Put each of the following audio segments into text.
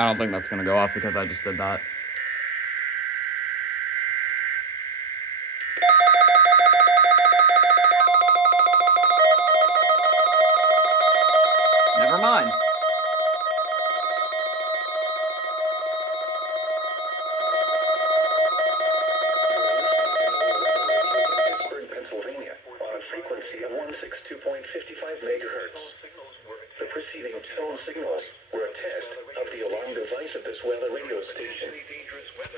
I don't think that's gonna go off because I just did that. Never mind. Pennsylvania, on a frequency of 162.55 megahertz. The preceding tone signals were a test of the alarm device of this weather radio station.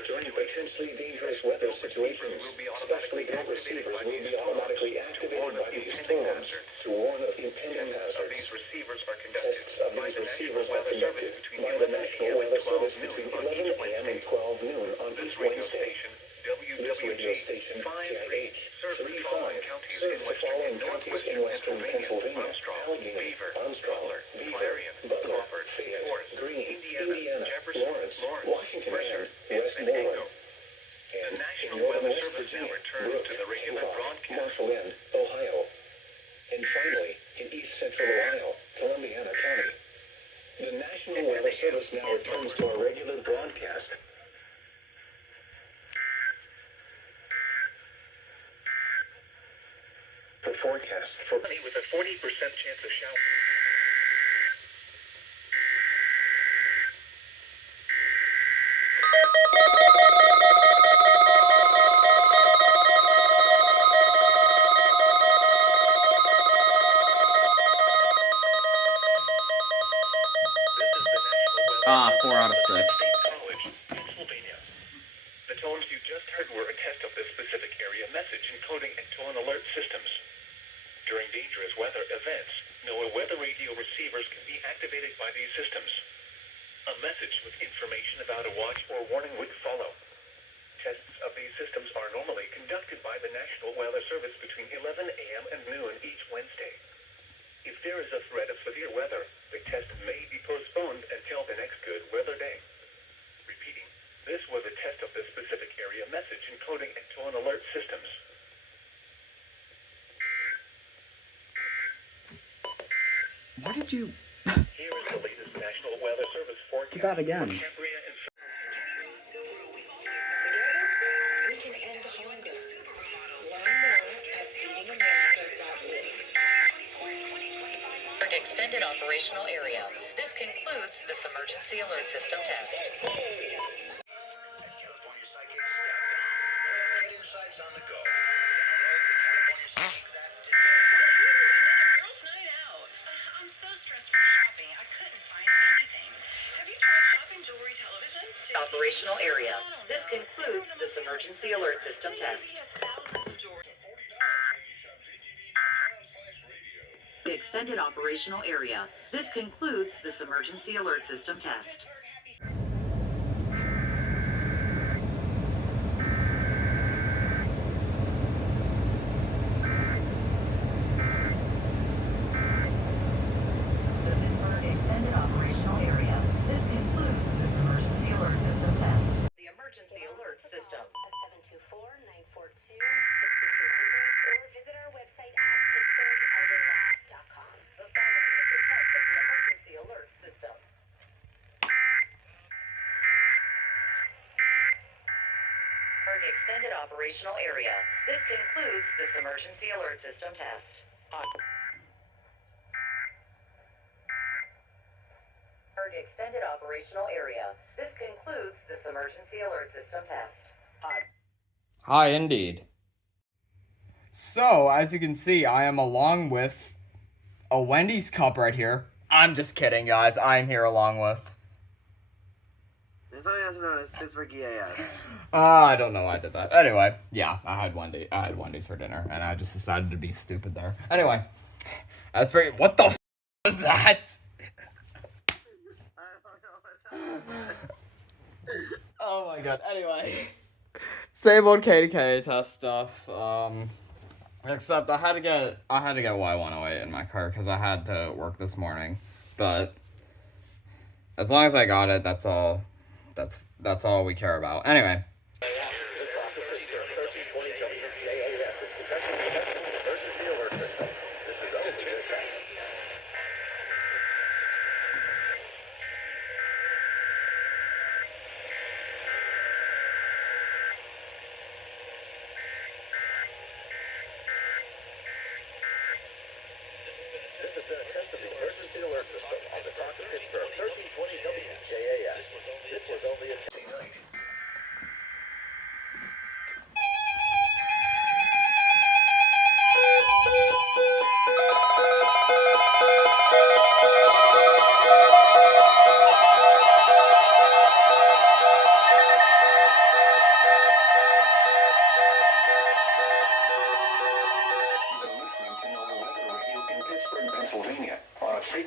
During potentially dangerous weather situations, specially built receivers will be automatically activated by these tones to warn of impending hazard. Tests of these receivers are conducted by the National Weather Service between 11 a.m. and 12 noon on each Wednesday. This radio station, KIH, serves the following counties in western Pennsylvania: Allegheny, Armstrong, Beaver, Butler, Fayette, Greene, Indiana, Lawrence, Washington, and Westmoreland. And in northern West Virginia, Brooks, Marshall End, Ohio. And finally, in east central Ohio, Columbiana County. The National Weather Service now returns to our regular broadcast. The forecast for with a 40% chance of shower. Ah, 4 out of 6. College, Pennsylvania. The tones you just heard were a test of the specific area message encoding and tone alert systems. During dangerous weather events, NOAA weather radio receivers can be activated by these systems. A message with information about a watch or warning would follow. Tests of these systems are normally conducted by the National Weather Service between 11 a.m. and noon each Wednesday. If there is a threat of severe weather, the test may be postponed until the next good weather day. Repeating, this was a test of the specific area message encoding and tone alert systems. Why did you... Here is the latest National Weather Service forecast. Do that again. For Cambria and We can end hunger. Learn more at feedingamerica.org. Extended operational area. This concludes this emergency alert system test. Operational area. This concludes this emergency alert system test. Extended operational area. This concludes this emergency alert system test. Extended operational area. This concludes this emergency alert system test. The emergency alert system. 724-942-6200 or visit our website at pittsburghelderlab.com. The following is the test of the emergency alert system. Extended operational area. This concludes this emergency alert system test. Extended operational area. This concludes this emergency alert system test. Hi, indeed. So, as you can see, I am along with a Wendy's cup right here. I'm just kidding, guys. I'm here along with... It's also known as Pittsburgh EAS. I don't know why I did that. Anyway, yeah, I had Wendy's for dinner, and I just decided to be stupid there. Anyway, that's pretty... What the f*** was that? Oh my god. Anyway, same old KDK test stuff. Except I had to get Y108 in my car because I had to work this morning. But as long as I got it, that's all. That's all we care about. Anyway.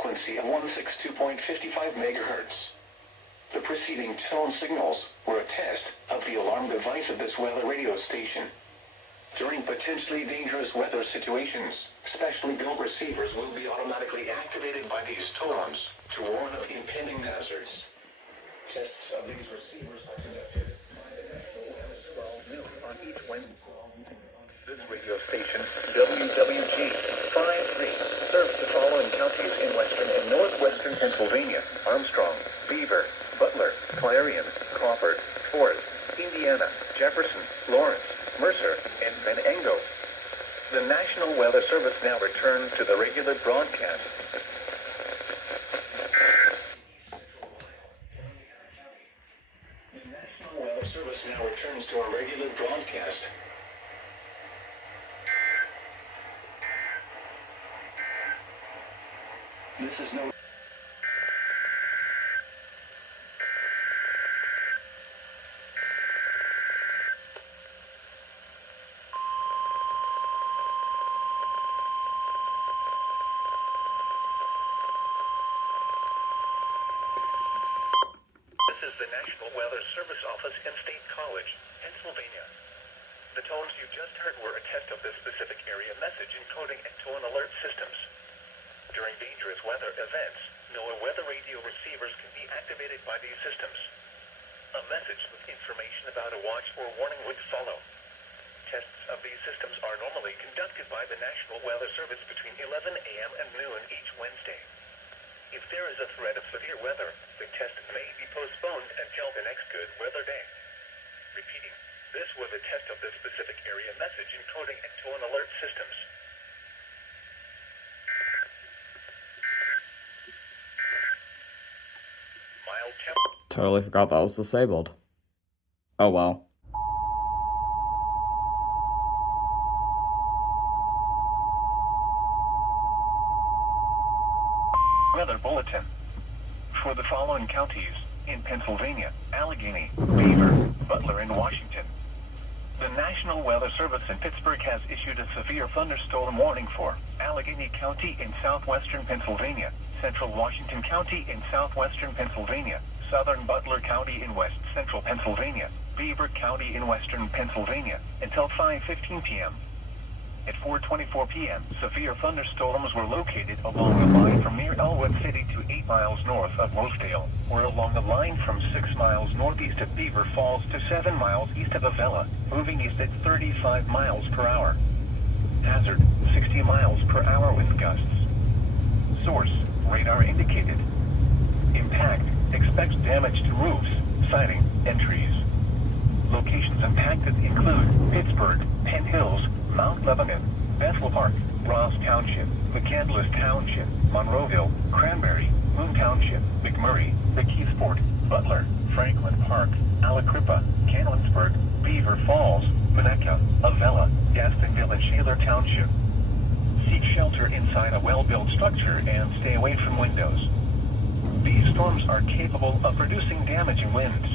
frequency of 162.55 megahertz. The preceding tone signals were a test of the alarm device of this weather radio station. During potentially dangerous weather situations, specially built receivers will be automatically activated by these tones to warn of impending hazards. Tests of these receivers are conducted by the National Weather 12 noon on each Wednesday. This radio station, WWG-53, serves the following counties in western and northwestern Pennsylvania: Armstrong, Beaver, Butler, Clarion, Crawford, Forest, Indiana, Jefferson, Lawrence, Mercer, and Venango. The National Weather Service now returns to the regular broadcast. The National Weather Service now returns to our regular broadcast. This is no... This is the National Weather Service Office in State College, Pennsylvania. The tones you just heard were a test of the specific area message encoding and tone alert systems. During dangerous weather events, NOAA weather radio receivers can be activated by these systems. A message with information about a watch or warning would follow. Tests of these systems are normally conducted by the National Weather Service between 11 a.m. and noon each Wednesday. If there is a threat of severe weather, the test may be postponed until the next good weather day. Repeating, this was a test of the specific area message encoding and tone alert systems. Totally forgot that was disabled. Oh well. Weather Bulletin. For the following counties in Pennsylvania: Allegheny, Beaver, Butler, and Washington. The National Weather Service in Pittsburgh has issued a severe thunderstorm warning for Allegheny County in southwestern Pennsylvania, central Washington County in southwestern Pennsylvania, southern Butler County in west central Pennsylvania, Beaver County in western Pennsylvania, until 5:15 p.m. At 4:24 p.m., severe thunderstorms were located along the line from near Elwood City to 8 miles north of Rosedale, or along the line from 6 miles northeast of Beaver Falls to 7 miles east of Avella, moving east at 35 miles per hour. Hazard, 60 miles per hour wind gusts. Source, radar indicated. Impact, expects damage to roofs, siding, and trees. Locations impacted include Pittsburgh, Penn Hills, Mount Lebanon, Bethel Park, Ross Township, McCandless Township, Monroeville, Cranberry, Moon Township, McMurray, McKeesport, Butler, Franklin Park, Alacrippa, Canonsburg, Beaver Falls, Winnetka, Avella, Gastonville, and Shaler Township. Seek shelter inside a well-built structure and stay away from windows. These storms are capable of producing damaging winds.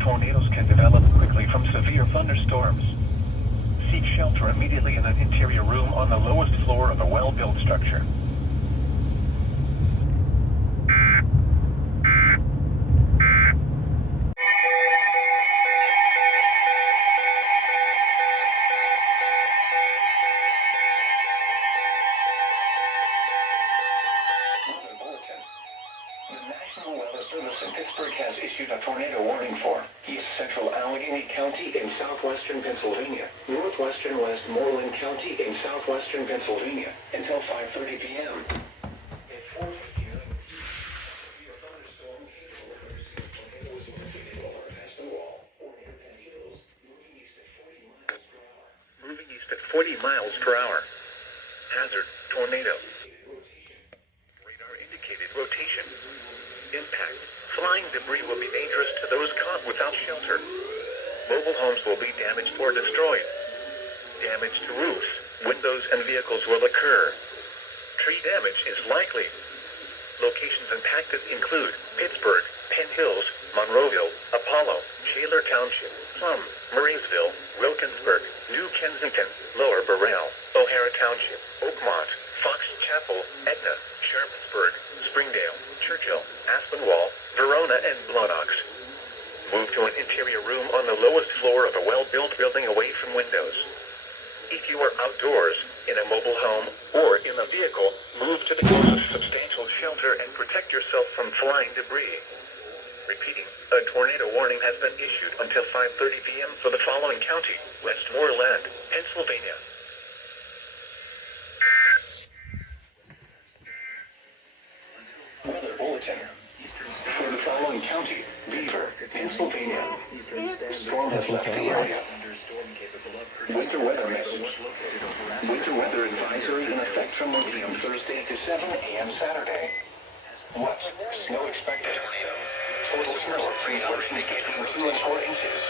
Tornadoes can develop quickly from severe thunderstorms. Seek shelter immediately in an interior room on the lowest floor of a well-built structure. Weather Bulletin. The National Weather Service in Pittsburgh has issued a tornado warning for East Central Allegheny County in southwestern Pennsylvania, northwestern Westmoreland County in southwestern Pennsylvania, until 5:30 p.m. At 4:59 p.m., a thunderstorm capable of producing a tornado was located over past the wall, or near Penn Hills, moving east at 40 miles per hour. Moving east at 40 miles per hour. Hazard, tornado. Radar indicated rotation. Impact. Flying debris will be dangerous to those caught without shelter. Mobile homes will be damaged or destroyed. Damage to roofs, windows, and vehicles will occur. Tree damage is likely. Locations impacted include Pittsburgh, Penn Hills, Monroeville, Apollo, Shaler Township, Plum, Murraysville, Wilkinsburg, New Kensington, Lower Burrell, O'Hara Township, Oakmont, Fox Chapel, Etna, Sharpsburg, Springdale, Churchill, Aspinwall, Verona, and Blonox. Move to an interior room on the lowest floor of a well-built building away from windows. If you are outdoors, in a mobile home, or in a vehicle, move to the closest substantial shelter and protect yourself from flying debris. Repeating, a tornado warning has been issued until 5:30 p.m. for the following county: Westmoreland, Pennsylvania. Weather bulletin. For the following county: Beaver, Pennsylvania. Storm has left the area. Winter weather message. Winter weather advisory in effect from 1 p.m. Thursday to 7 a.m. Saturday. What? Snow expected. Total snow anywhere between 2 and 4 inches.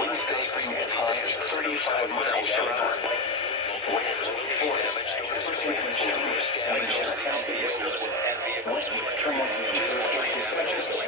Winds gusting as high as 35 miles per hour. Winds force 10% continuous and Indiana County. West from 1 p.m. Thursday to 7 a.m.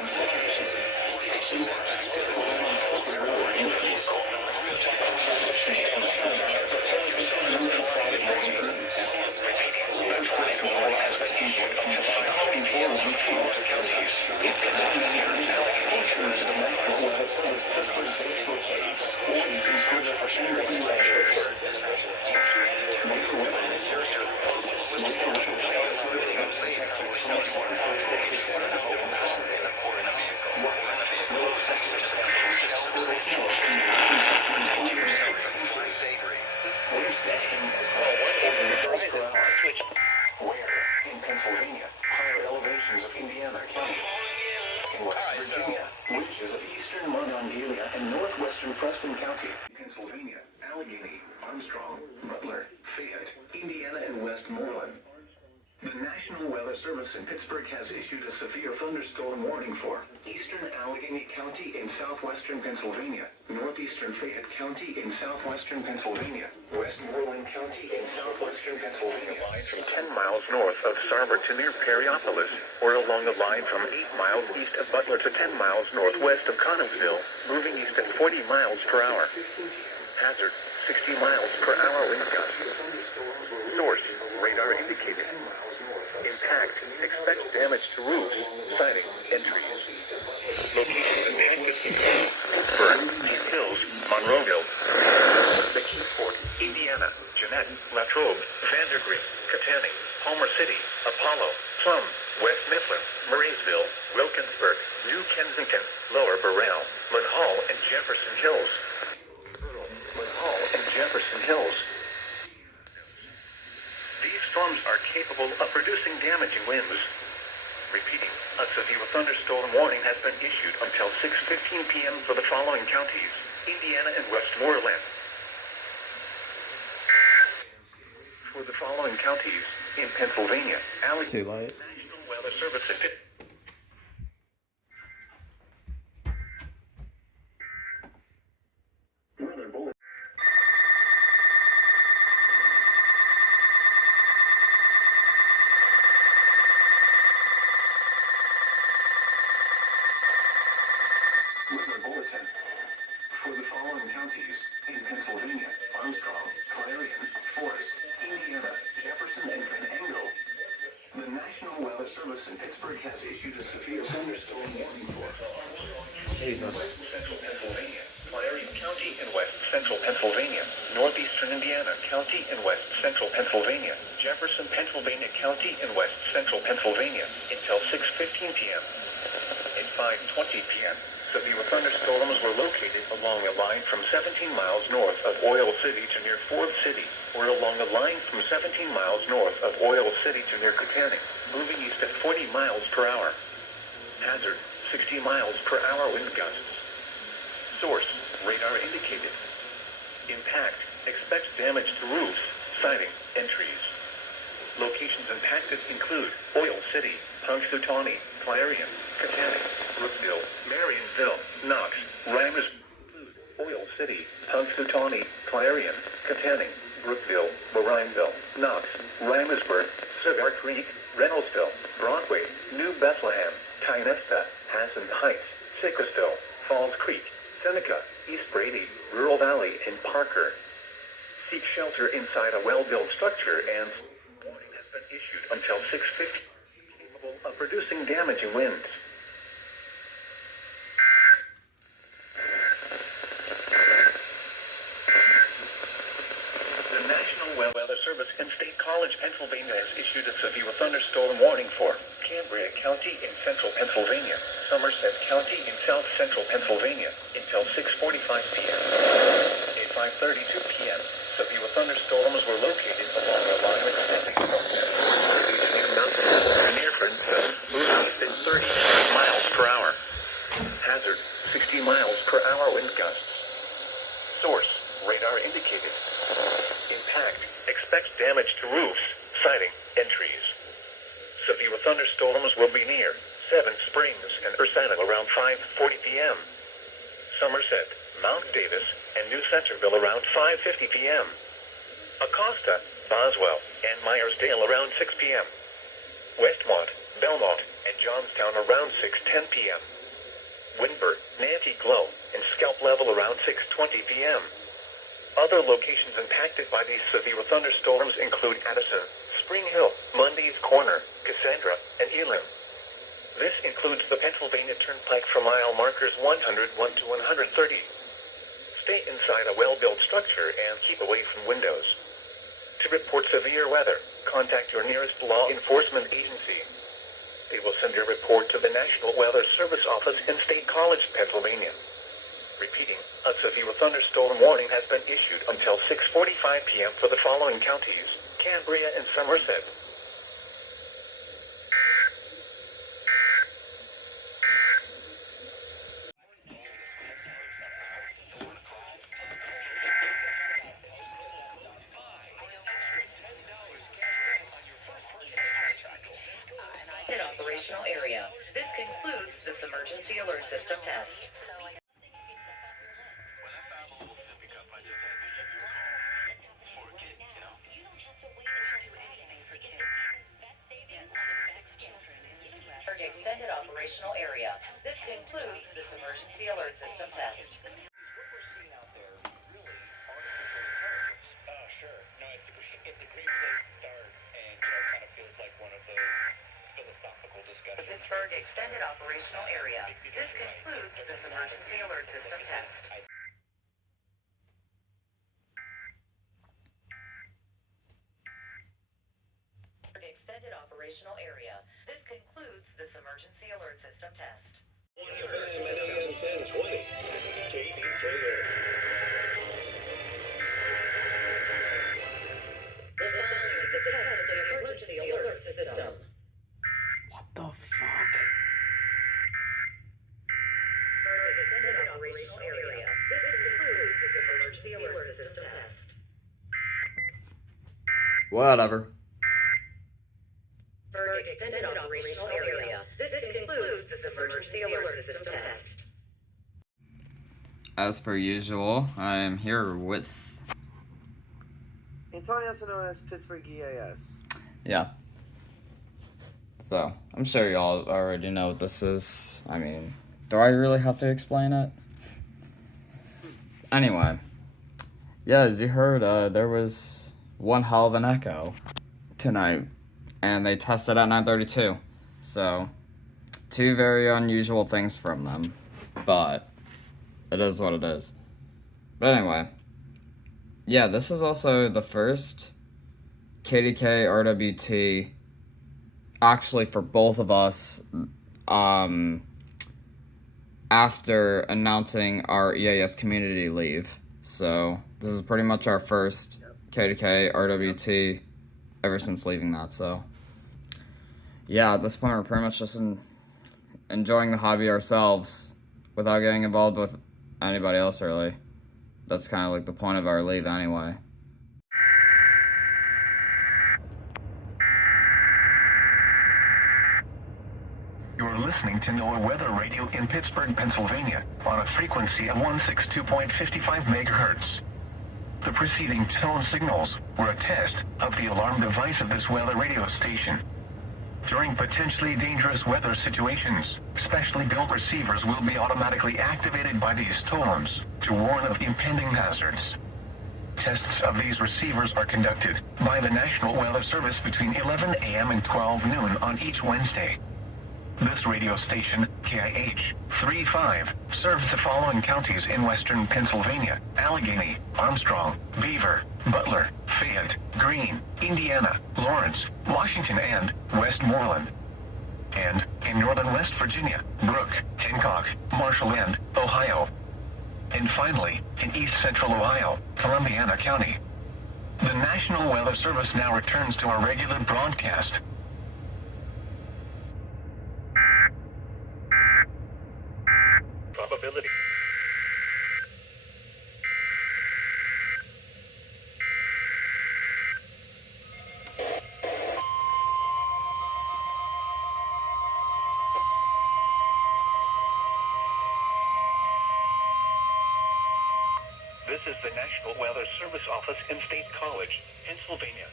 Where? In Pennsylvania, higher elevations of Indiana County. In West Virginia, ridges of eastern Monongalia and northwestern Preston County. Pennsylvania, Allegheny, Armstrong, Butler, Fayette, Indiana, and Westmoreland. The National Weather Service in Pittsburgh has issued a severe thunderstorm warning for eastern Allegheny County in southwestern Pennsylvania, northeastern Fayette County in southwestern Pennsylvania, Westmoreland County in southwestern Pennsylvania. From 10 miles north of Sarber to near Perryopolis, or along the line from 8 miles east of Butler to 10 miles northwest of Connellsville, moving east at 40 miles per hour. Hazard, 60 miles per hour wind gusts. Source, radar indicated. Impact, expect damage to roofs, siding, and trees. Location, Pittsburgh, East Hills, Monroeville, Fort, Indiana, Jeanette, Latrobe, Vandergrift, Katanning, Palmer City, Apollo, Plum, West Mifflin, Murraysville, Wilkinsburg, New Kensington, Lower Burrell, Lynn Hall, and Jefferson Hills. Lynn Hall and Jefferson Hills. These storms are capable of producing damaging winds. Repeating, a severe thunderstorm warning has been issued until 6:15 p.m. for the following counties: Indiana and Westmoreland. For the following counties, in Pennsylvania, Too late. National Weather Service in Pitt. Weather bulletin. Weather bulletin. For the following counties, in Pennsylvania, Armstrong, Clarion, Forest, Indiana, Jefferson, and Van Angle. The National Weather Service in Pittsburgh has issued a severe thunderstorm warning for Jesus. Central Pennsylvania, Clarion County in West Central Pennsylvania, Northeastern Indiana County in West Central Pennsylvania, Jefferson, Pennsylvania County in West Central Pennsylvania until 6:15 p.m. At 5:20 p.m., severe thunderstorms were located along a line from 17 miles north of Oil City to near Ford City, or along a line from 17 miles north of Oil City to near Katanning, moving east at 40 miles per hour. Hazard, 60 miles per hour wind gusts. Source, radar indicated. Impact, expect damage to roofs, siding, and trees. Locations impacted include Oil City, Punxsutawney, Clarion, Katanning, Brookville, Marionville, Knox, Reimers, Oil City, Punxsutawney, Clarion, Katanning, Brookville, Marineville, Knox, Reimersburg, Cigar Creek, Reynoldsville, Broadway, New Bethlehem, Tynesta, Hassan Heights, Sickersville, Falls Creek, Seneca, East Brady, Rural Valley, and Parker. Seek shelter inside a well-built structure and been issued until 6:50, capable of producing damaging winds. The National Weather Service in State College, Pennsylvania has issued a severe thunderstorm warning for Cambria County in central Pennsylvania, Somerset County in south central Pennsylvania until 6:45 p.m. At 5:32 p.m., severe thunderstorms were located along the line extending from Nearford, moving within 30 miles per hour. Hazard, 60 miles per hour wind gusts. Source, radar indicated. Impact, expect damage to roofs, siding, and trees. Severe thunderstorms will be near 7 Springs and Ursana around 5:40 p.m. Somerset, Mount Davis, and New Centerville around 5:50 p.m. Acosta, Boswell, and Myersdale around 6 p.m. Westmont, Belmont, and Johnstown around 6:10 p.m. Windber, Nanty Glow, and Scalp Level around 6:20 p.m. Other locations impacted by these severe thunderstorms include Addison, Spring Hill, Mundy's Corner, Cassandra, and Elam. This includes the Pennsylvania Turnpike for mile markers 101 to 130. Stay inside a well-built structure and keep away from windows. To report severe weather, contact your nearest law enforcement agency. They will send your report to the National Weather Service office in State College, Pennsylvania. Repeating, a severe thunderstorm warning has been issued until 6:45 p.m. for the following counties: Cambria and Somerset. Operational area. This concludes this emergency alert system test. Extended operational area. This concludes this emergency alert system test. Sure. No, it's a great place to start, and kind of feels like one of those philosophical discussions. Pittsburgh Extended Operational Area. This concludes this emergency alert system test. Extended Operational Area. This concludes this emergency alert system test. FM 1020, KDKA. The following is a test of the emergency alert system. What the fuck? Extended Operational Area. This concludes this emergency alert system test. Whatever. Extended Operational Area. This concludes this emergency alert system test. As per usual, I am here with... Antonio, also known as Pittsburgh EAS. Yeah. So, I'm sure y'all already know what this is. I mean, do I really have to explain it? Anyway. Yeah, as you heard, there was one hell of an echo tonight. And they tested at 9:32. So, 2 very unusual things from them. But, it is what it is. But anyway. Yeah, this is also the first KDK RWT, actually for both of us, after announcing our EAS community leave. So, this is pretty much our first KDK RWT ever since leaving that, so. Yeah, at this point we're pretty much just enjoying the hobby ourselves without getting involved with anybody else, really. That's kind of like the point of our leave anyway. You're listening to NOAA Weather Radio in Pittsburgh, Pennsylvania, on a frequency of 162.55 megahertz. The preceding tone signals were a test of the alarm device of this weather radio station. During potentially dangerous weather situations, specially built receivers will be automatically activated by these tones to warn of impending hazards. Tests of these receivers are conducted by the National Weather Service between 11 a.m. and 12 noon on each Wednesday. This radio station, KIH 35, serves the following counties in western Pennsylvania: Allegheny, Armstrong, Beaver, Butler, Fayette, Greene, Indiana, Lawrence, Washington, and Westmoreland. And in northern West Virginia, Brooke, Hancock, Marshall, and Ohio. And finally, in east central Ohio, Columbiana County. The National Weather Service now returns to our regular broadcast. Probability. This is the National Weather Service office in State College, Pennsylvania.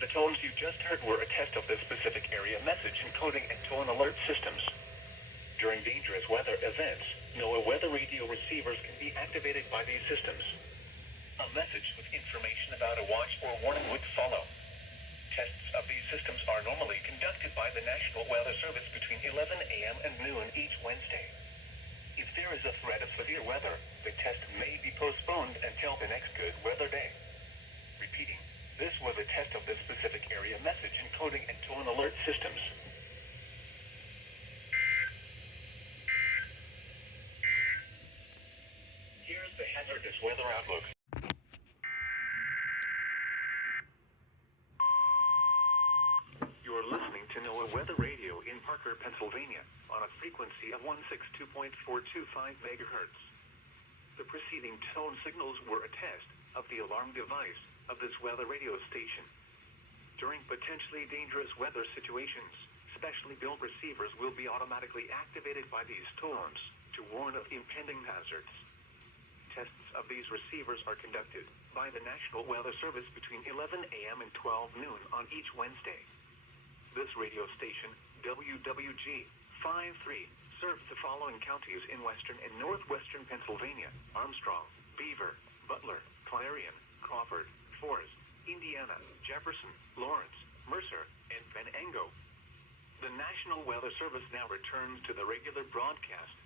The tones you just heard were a test of the specific area message encoding and tone alert systems. During dangerous weather events, NOAA weather radio receivers can be activated by these systems. A message with information about a watch or warning would follow. Tests of these systems are normally conducted by the National Weather Service between 11 a.m. and noon each Wednesday. If there is a threat of severe weather, the test may be postponed until the next good weather day. Repeating, this was a test of the specific area message encoding and tone alert systems. Here's the hazardous weather outlook. You're listening to NOAA Weather Radio in Parker, Pennsylvania, on a frequency of 162.425 megahertz. The preceding tone signals were a test of the alarm device of this weather radio station. During potentially dangerous weather situations, specially built receivers will be automatically activated by these tones to warn of impending hazards. Tests of these receivers are conducted by the National Weather Service between 11 a.m. and 12 noon on each Wednesday. This radio station, WWG 53, serves the following counties in western and northwestern Pennsylvania: Armstrong, Beaver, Butler, Clarion, Crawford, Forest, Indiana, Jefferson, Lawrence, Mercer, and Venango. The National Weather Service now returns to the regular broadcast.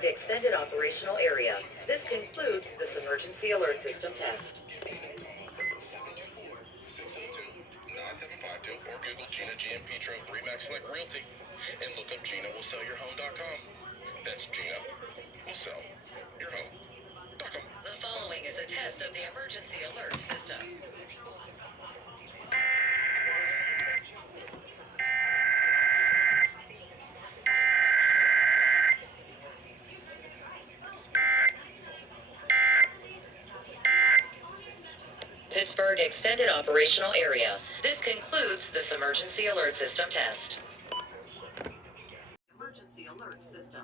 Extended operational area. This concludes this emergency alert system test. 9752 or Google Gina GMP Truck Remax Select Realty and look up GinaWillSellYourHome.com. That's Gina will sell your home.com. The following is a test of the emergency alert system. Pittsburgh Extended Operational Area. This concludes this emergency alert system test. Emergency alert system.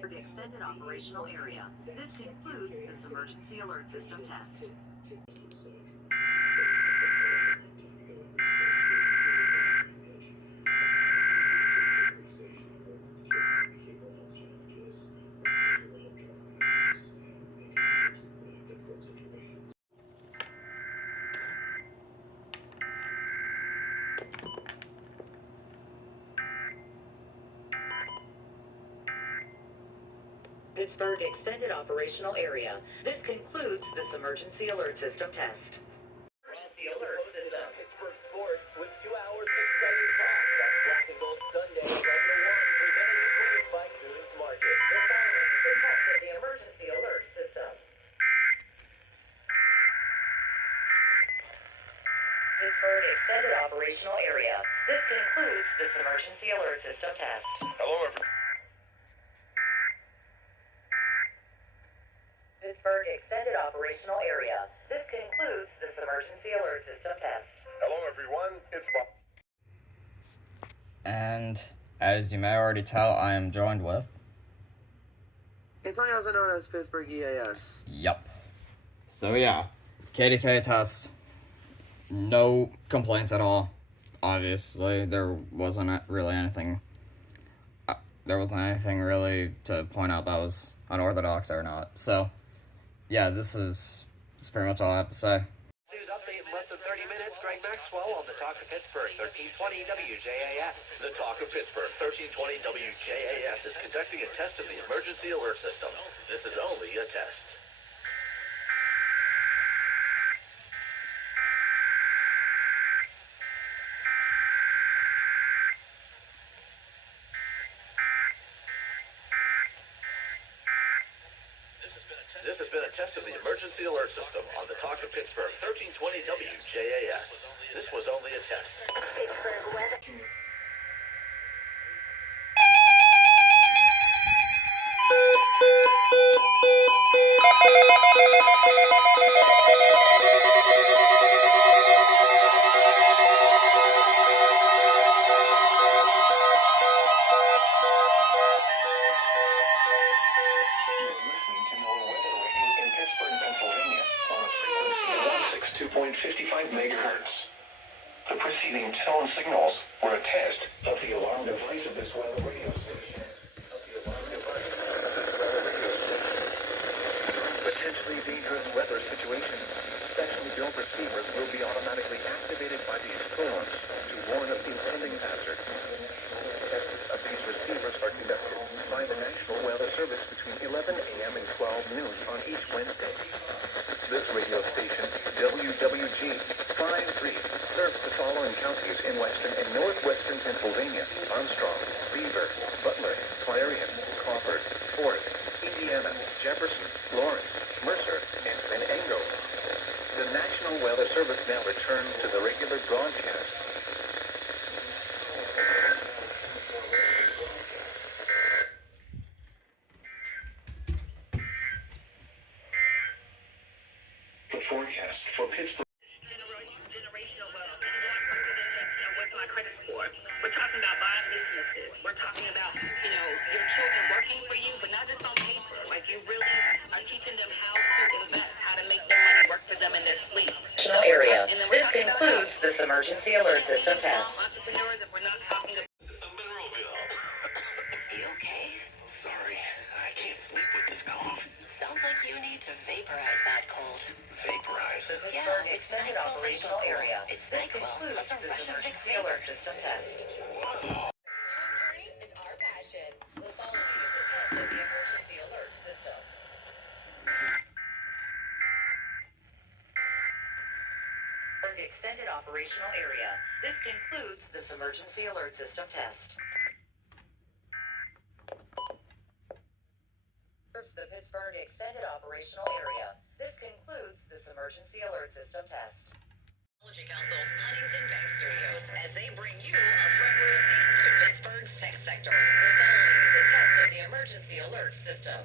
Pittsburgh Extended Operational Area. This concludes this emergency alert system test. Pittsburgh Extended Operational Area. This concludes this emergency alert system test. Emergency alert system. Pittsburgh Sports with 2 hours of exciting talk. That's Black and Gold Sunday, 11 to 1, presented equally by Coons Market. The following is a test of the emergency alert system. Pittsburgh Extended Operational Area. This concludes this emergency alert system test. Hello, everyone. operational area. This concludes this emergency alert system test. Hello, everyone. It's Bob. And as you may already tell, I am joined with. Antonio, also known as Pittsburgh EAS. Yup. So yeah, KDK test. No complaints at all. Obviously, there wasn't really anything. There wasn't anything really to point out that was unorthodox or not. So, yeah, that's pretty much all I have to say. News update in less than 30 minutes. Greg Maxwell on the Talk of Pittsburgh, 1320 WJAS. The Talk of Pittsburgh, 1320 WJAS, is conducting a test of the emergency alert system. This is only a test. This has been a test of the emergency alert system on the Talk of Pittsburgh, 1320 WJAS. This was only a test. Pittsburgh weather. You're listening to NOAA Weather Radio in Pittsburgh, Pennsylvania, on a frequency of 162.55 megahertz. The preceding tone signals were a test of the alarm device of this weather radio station. Potentially dangerous weather situations. Specially built receivers will be automatically activated by these storms to warn of impending hazards. Tests of these receivers are conducted by the National Weather Service between 11 a.m. and 12 noon on each Wednesday. This radio station, WWG 53, serves the following counties in western and northwestern Pennsylvania: Armstrong, Beaver, Butler, Clarion, Crawford, Forest, Indiana, Jefferson, Lawrence, Mercer, and Venango. The National Weather Service now returns to the regular broadcast. The forecast for Pittsburgh. Generational wealth. And it's more than just, what's my credit score? We're talking about buying businesses. We're talking about, your children working for you, but not just on paper. Like, you really are teaching them how to invest, how to make their money work for them in their sleep. Area. This concludes this emergency alert system test. Entrepreneurs, if we're not talking about You okay? Sorry, I can't sleep with this cough. Sounds like you need to vaporize that cold. Vaporize. Yeah, extended operational area. It's This NyQuil concludes plus a this rush of emergency Vicks alert vapors. system test. Journey is our passion. The following is a test of the emergency alert system. Extended operational area. This concludes this emergency alert system test. The Pittsburgh Extended Operational Area. This concludes this emergency alert system test. Technology Council's Huntington Bank Studios as they bring you a front row seat to Pittsburgh's tech sector. The following is a test of the emergency alert system.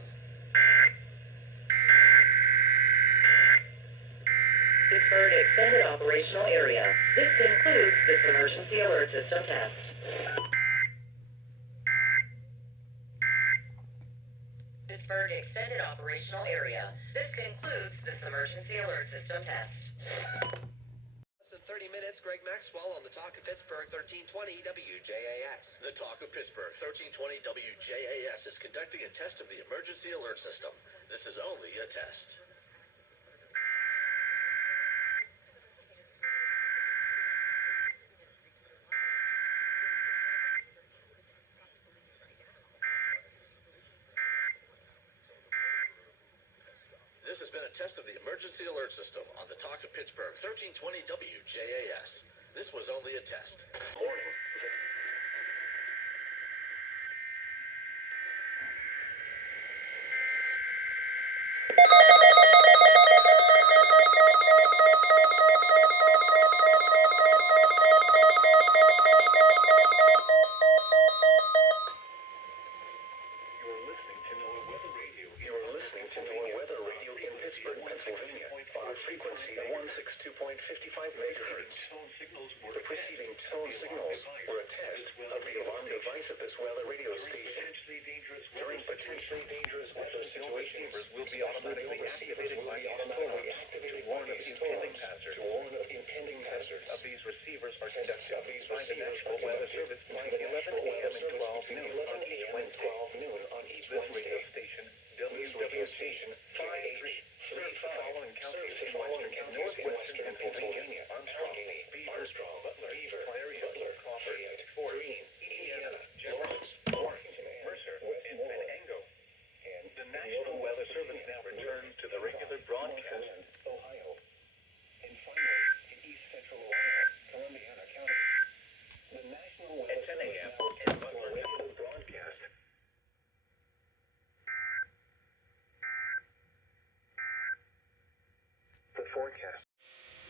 Pittsburgh Extended Operational Area. This concludes this emergency alert system test. Pittsburgh Extended Operational Area. This concludes this emergency alert system test. Less than 30 minutes. Greg Maxwell on the Talk of Pittsburgh, 1320 WJAS. The Talk of Pittsburgh, 1320 WJAS, is conducting a test of the emergency alert system. This is only a test. This has been a test of the emergency alert system on the Talk of Pittsburgh, 1320 WJAS. This was only a test. Morning. You're listening to NOAA Weather Radio. You're listening to NOAA Weather Radio in Pittsburgh, Pennsylvania. megahertz. The preceding tone signals were a test of the alarm device at this weather radio station. During potentially dangerous weather situations, will be automatically activated by the automatically activated warn of impending hazard. To warn of impending hazards. Of these receivers are conducted by the National Weather Service between 11 a.m. and 12 noon on each Wednesday. This radio station, WW station 5H, serves the following counties in northwestern Pennsylvania: Armstrong, Butler, Clarion, Crawford, Fort, Indiana, Lawrence, Washington, Mercer, and Venango. And the National Weather Service now returns to the regular broadcast. Ohio. And finally, in east central Ohio, Columbiana County. The National Weather Service now returns to a regular broadcast. The forecast.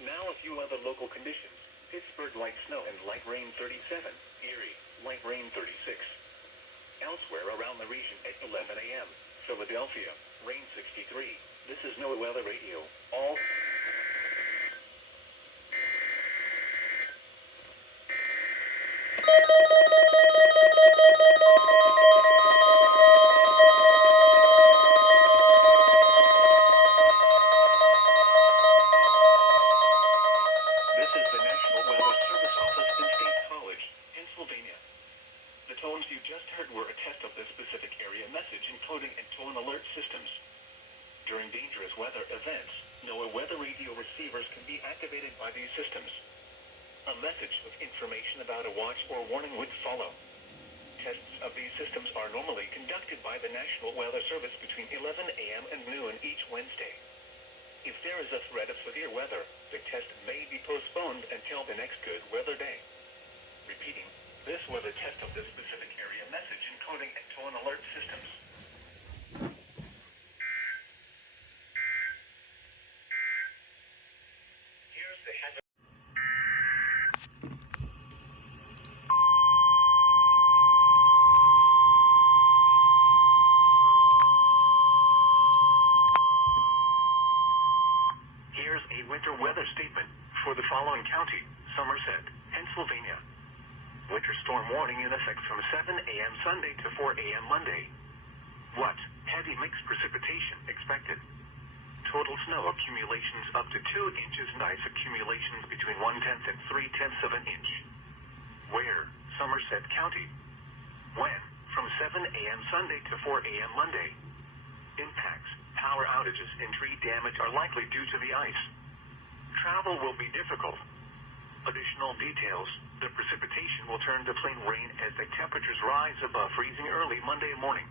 Now a few other local conditions. Pittsburgh, light snow and light rain 37. Erie, light rain 36. Elsewhere around the region at 11 a.m. Philadelphia, rain 63. This is NOAA Weather Radio. All... This is the National Weather Service Office in State College, Pennsylvania. The tones you just heard were a test of the specific area message encoding and tone alert systems. During dangerous weather events, NOAA Weather Radio receivers can be activated by these systems. A message with information about a watch or warning would follow. Tests of these systems are normally conducted by the National Weather Service between 11 a.m. and noon each Wednesday. If there is a threat of severe weather, the test may be postponed until the next good weather day. Repeating, this was a test of the specific area message encoding and tone alert systems. Here's the hazard. Here's a winter weather statement for the following county: Somerset, Pennsylvania. Winter storm warning in effect from 7 a.m. Sunday to 4 a.m. Monday. What? Heavy mixed precipitation expected. Total snow accumulations up to 2 inches and ice accumulations between 1/10 and 3/10 of an inch. Where? Somerset County. When? From 7 a.m. Sunday to 4 a.m. Monday. Impacts, power outages, and tree damage are likely due to the ice. Travel will be difficult. Additional details: the precipitation will turn to plain rain as the temperatures rise above freezing early Monday morning.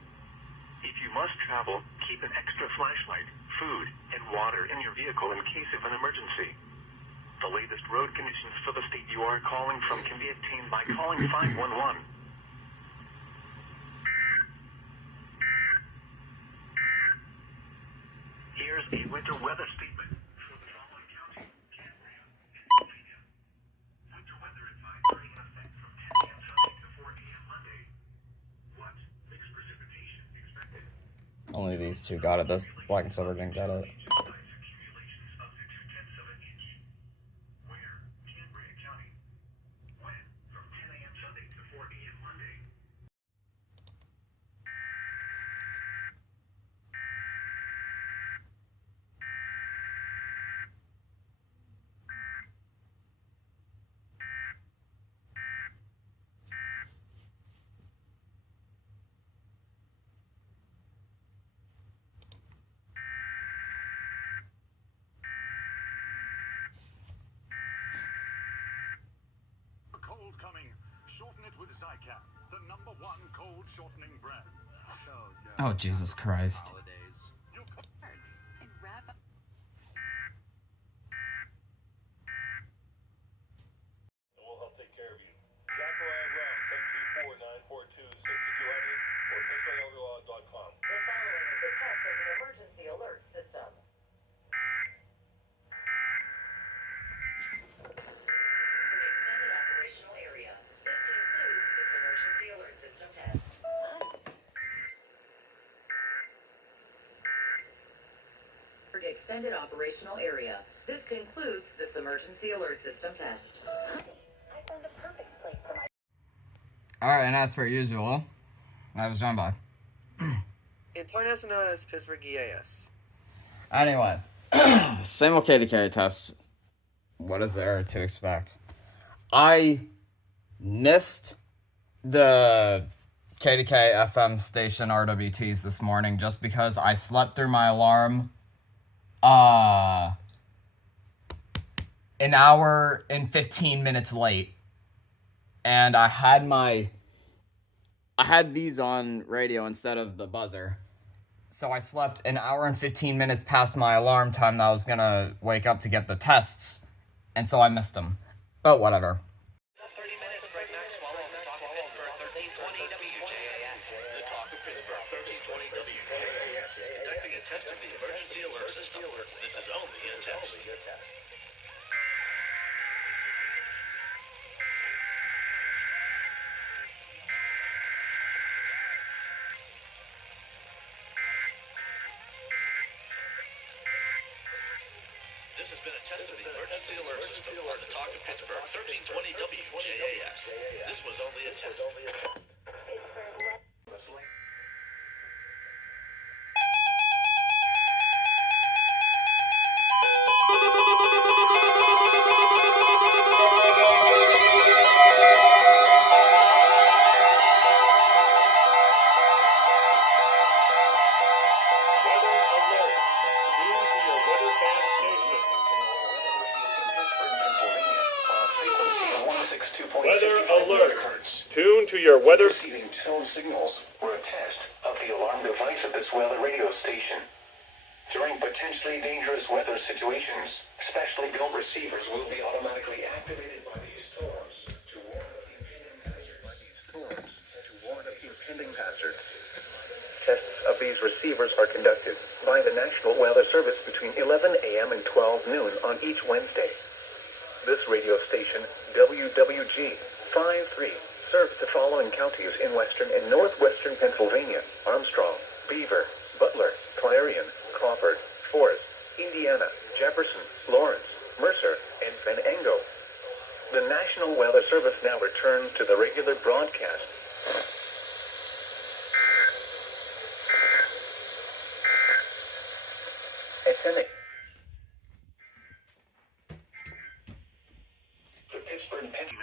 If you must travel, keep an extra flashlight, food, and water in your vehicle in case of an emergency. The latest road conditions for the state you are calling from can be obtained by calling 511. Here's a winter weather statement for the following county: Cambria, Pennsylvania. Winter weather advisory in effect from 10 a.m. Sunday to 4 a.m. Monday. What? Mixed precipitation expected. Only these two got it. This black and silver didn't get it. Accumulations up to 2/10 of an inch. Where? Cambria County. When? From 10 a.m. Sunday to 4 a.m. Monday. Cold coming. Shorten it with Zycam, the #1 cold shortening brand. Oh, Jesus Christ. Your And wrap up. And we'll help take care of you. Zachariah Brown, 724-942-6200 or PittsburghOverlaw.com. The following is a test of the emergency alert system. The extended operational area. This concludes this emergency alert system test. Extended Operational Area. This concludes this emergency alert system test. Alright, and as per usual, that was done by. In point also known as Pittsburgh EAS. Anyway, same old KDK test. What is there to expect? I missed the KDK FM station RWTs this morning just because I slept through my alarm an hour and 15 minutes late. And I had these on radio instead of the buzzer. So I slept an hour and 15 minutes past my alarm time that I was gonna wake up to get the tests. And so I missed them. But whatever. 30 minutes, Greg Maxwell on the Talk of Pittsburgh, 1320 WJAS. The Talk of Pittsburgh, 1320 WJAS is conducting a test of the emergency alert system. This is only a test. This has been a test of the emergency alert system on the Talk of Pittsburgh, 1320 WJAS. This was only a test. Weather alert. Tune to your weather. Receiving tone signals were a test of the alarm device of this weather radio station. During potentially dangerous weather situations, specially built receivers will be automatically activated by these storms to warn of impending hazard. Tests of these receivers are conducted by the National Weather Service between 11 a.m. and 12 noon on each Wednesday. This radio station, WWG 53, serves the following counties in western and northwestern Pennsylvania: Armstrong, Beaver, Butler, Clarion, Crawford, Forest, Indiana, Jefferson, Lawrence, Mercer, and Venango. The National Weather Service now returns to the regular broadcast. At 10 a.m. The Pittsburgh Penny 9.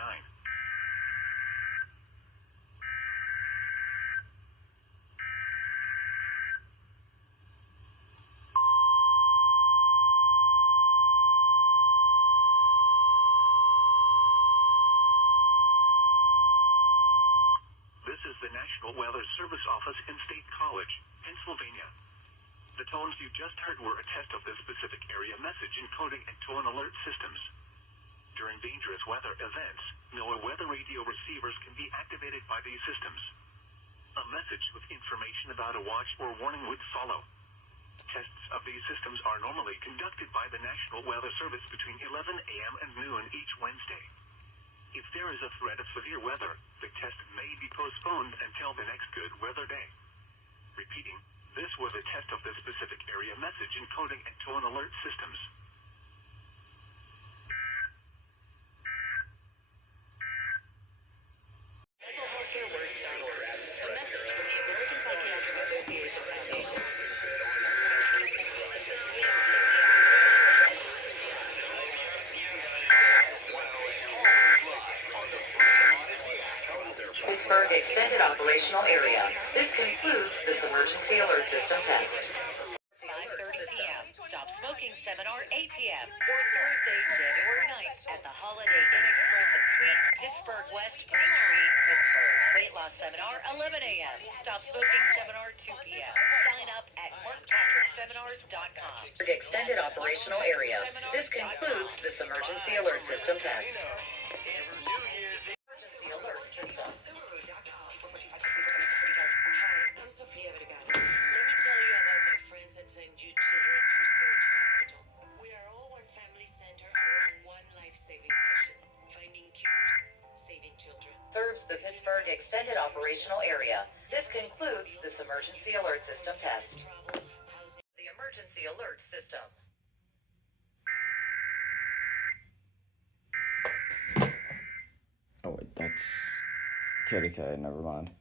This is the National Weather Service Office in State College, Pennsylvania. The tones you just heard were a test of the specific area message encoding and tone alert systems. During dangerous weather events, NOAA weather radio receivers can be activated by these systems. A message with information about a watch or warning would follow. Tests of these systems are normally conducted by the National Weather Service between 11 a.m. and noon each Wednesday. If there is a threat of severe weather, the test may be postponed until the next good weather day. Repeating, this was a test of the specific area message encoding and tone alert systems. Pittsburgh Extended Operational Area. This concludes this emergency alert system test. 5:30 p.m. Stop Smoking Seminar 8 p.m. or Thursday, January 9th at the Holiday Inn Express and Suites, Pittsburgh West, Braintree, Pittsburgh. Weight Loss Seminar 11 a.m. Stop Smoking Seminar 2 p.m. Sign up at markpatrickseminars.com. Extended Operational Area. This concludes this emergency alert system test. Emergency alert system. Serves the Pittsburgh Extended Operational Area. This concludes this emergency alert system test. The emergency alert system. Oh wait, that's KDK, never mind.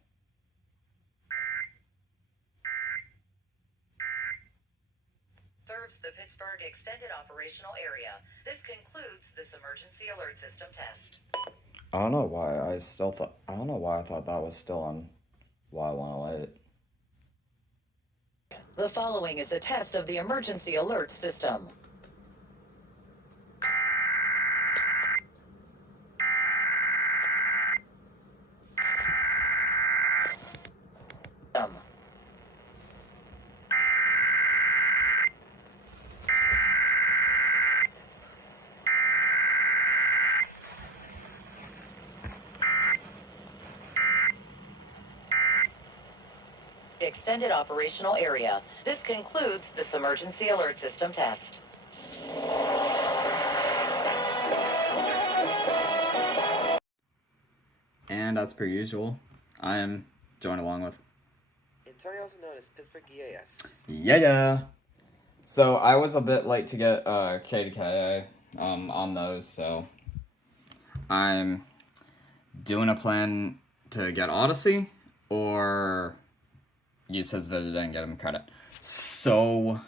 Serves the Pittsburgh Extended Operational Area. This concludes this emergency alert system test. I don't know why I thought that was still on Y108. The following is a test of the emergency alert system. Extended Operational Area. This concludes this emergency alert system test. And as per usual, I am joined along with Antonio, also known as Pittsburgh EAS. Yeah. So I was a bit late to get KDKA on those, so I'm doing a plan to get Odyssey or use his video and get him credit. So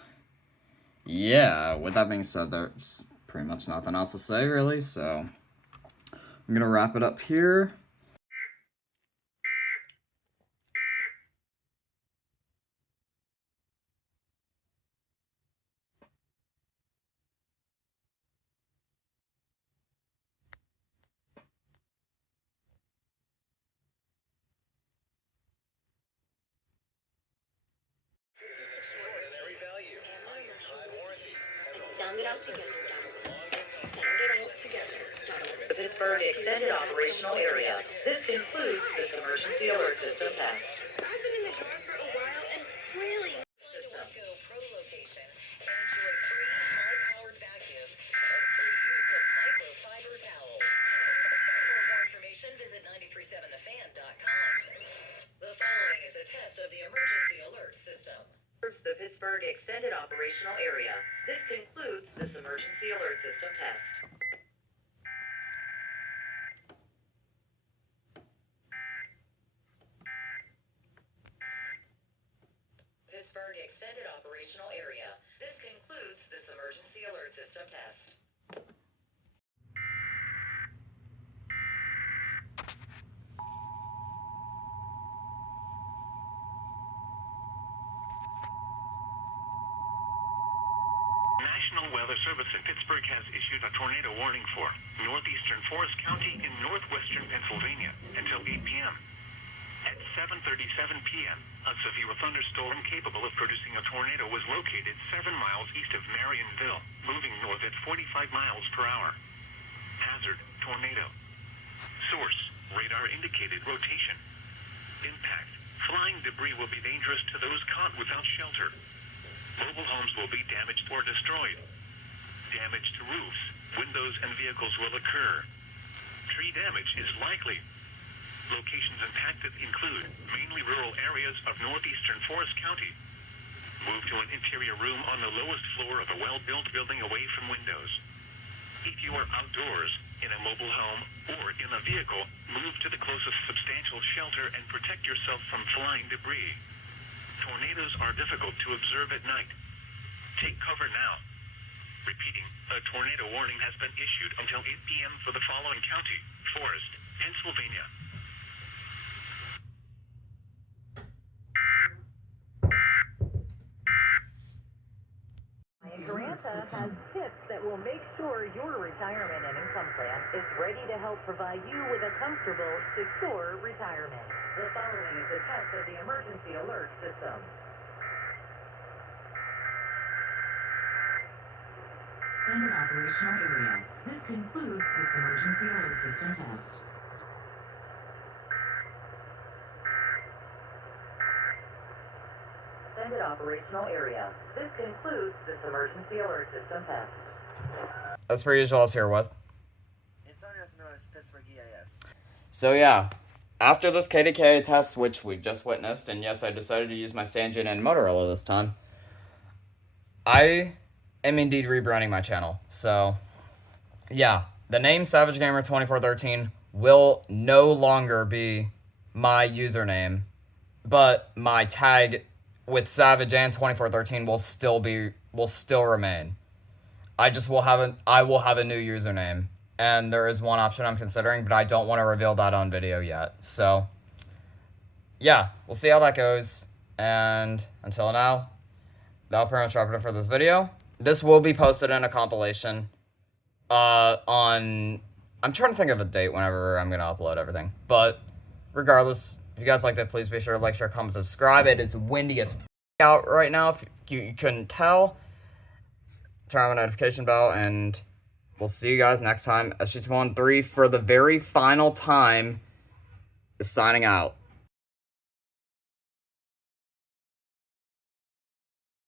yeah, with that being said, there's pretty much nothing else to say really, so I'm gonna wrap it up here. Sound it out together. Sound it out together. The Pittsburgh Extended Operational Area. This concludes this emergency alert system test. I've been in the jar for a while and really... System. Pro location and enjoy free high-powered vacuums and free use of microfiber towels. For more information, visit 937thefan.com. The following is a test of the emergency alert system. The Pittsburgh Extended Operational Area. This concludes this emergency alert system test. Pittsburgh Extended Operational Area. This concludes this emergency alert system test. National Weather Service in Pittsburgh has issued a tornado warning for northeastern Forest County in northwestern Pennsylvania until 8 p.m. At 7:37 p.m., a severe thunderstorm capable of producing a tornado was located 7 miles east of Marionville, moving north at 45 miles per hour. Hazard, tornado. Source, radar indicated rotation. Impact, flying debris will be dangerous to those caught without shelter. Mobile homes will be damaged or destroyed. Damage to roofs, windows, and vehicles will occur. Tree damage is likely. Locations impacted include mainly rural areas of northeastern Forest County. Move to an interior room on the lowest floor of a well-built building away from windows. If you are outdoors, in a mobile home, or in a vehicle, move to the closest substantial shelter and protect yourself from flying debris. Tornadoes are difficult to observe at night. Take cover now. Repeating, a tornado warning has been issued until 8 p.m. for the following county: Forest, Pennsylvania. Granta has tips that will make sure your retirement and income plan is ready to help provide you with a comfortable, secure retirement. The following is a test of the emergency alert system. Extended Operational Area. This concludes this emergency alert system test. Extended Operational Area. This concludes this emergency alert system test. As per usual, I was here with. Antonio, also known as Pittsburgh EAS. So yeah, after this KDK test, which we just witnessed, and yes, I decided to use my Sanjin and Motorola this time, I am indeed rebranding my channel. So, yeah, the name Savage Gamer 2413 will no longer be my username, but my tag with Savage and 2413 will still remain. I will have a new username, and there is one option I'm considering, but I don't want to reveal that on video yet. So, yeah, we'll see how that goes. And until now, that'll pretty much wrap it up for this video. This will be posted in a compilation on... I'm trying to think of a date whenever I'm going to upload everything. But regardless, if you guys liked it, please be sure to like, share, comment, subscribe. It is windy as out right now, if you couldn't tell. Turn on the notification bell, and we'll see you guys next time. SG213 for the very final time is signing out.